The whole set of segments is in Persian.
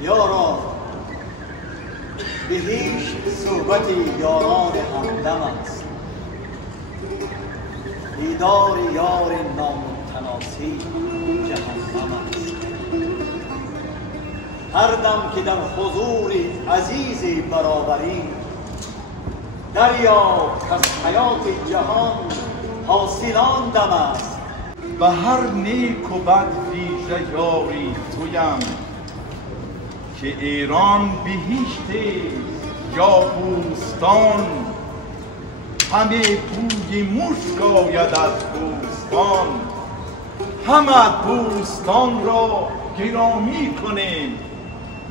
یاران به هیچ صحبت یاران همدم است، دیدار یار نامتناسی جهنم است. هر دم که در حضور عزیزی برابریم، دریاب که از حیات جهان حاصل آن دم است. به هر نیک و بد ویژه یاری تویم، که ایران بهشت یا بوستان، همه بوی مشک آید از بوستان. همه بوستان را گرامی کنیم،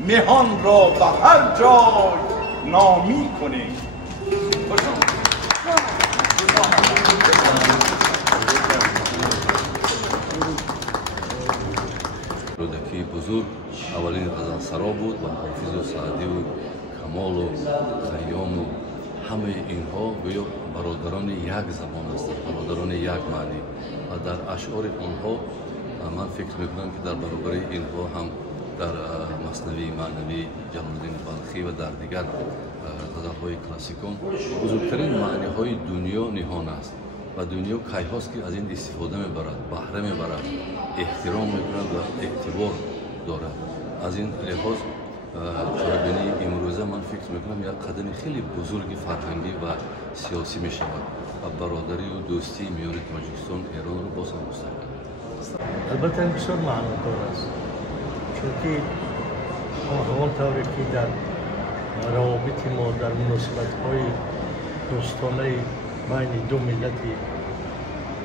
مهان را به هر جای نامی کنیم. رودکی بزرگ اولین غزلسرا بود و حافظ و سعدی و کمال و خیام و همه اینها گویا برادران یک زبان هستند، برادران یک معنی و در اشعار آنها من فکر میکنم که در برابر اینها هم در مثنوی معنوی جلال‌الدین بلخی و در دیگر غزل‌های کلاسیکون بزرگترین معنی‌های دنیا نهان است و دنیا کی هاست که از این استفاده میبرد، بهره میبرد، احترام میکند و اعتبار دارد. از این لحاظ چهاربینی امروزه من فکر میکنم یک قدم خیلی بزرگ فرهنگی و سیاسی میشود و برادری و دوستی میان تاجیکستان ایران رو باز هم مستحکم. البته بسیار معنادار است، چون که همانطوری که در روابط ما در مناسبت‌های دوستانه بین دو ملتی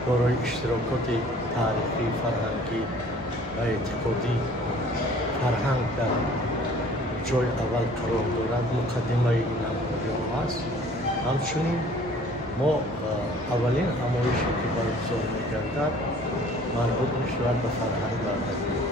برای اشتراکات تاریخی، فرهنگی و اعتقادی فرهنگ در جای اول قرار دارد، مقدمه این همکاری است. همچنین ما اولین همایشی که برگزار می‌گردد مربوط می‌شود به فرهنگ و ادبیات.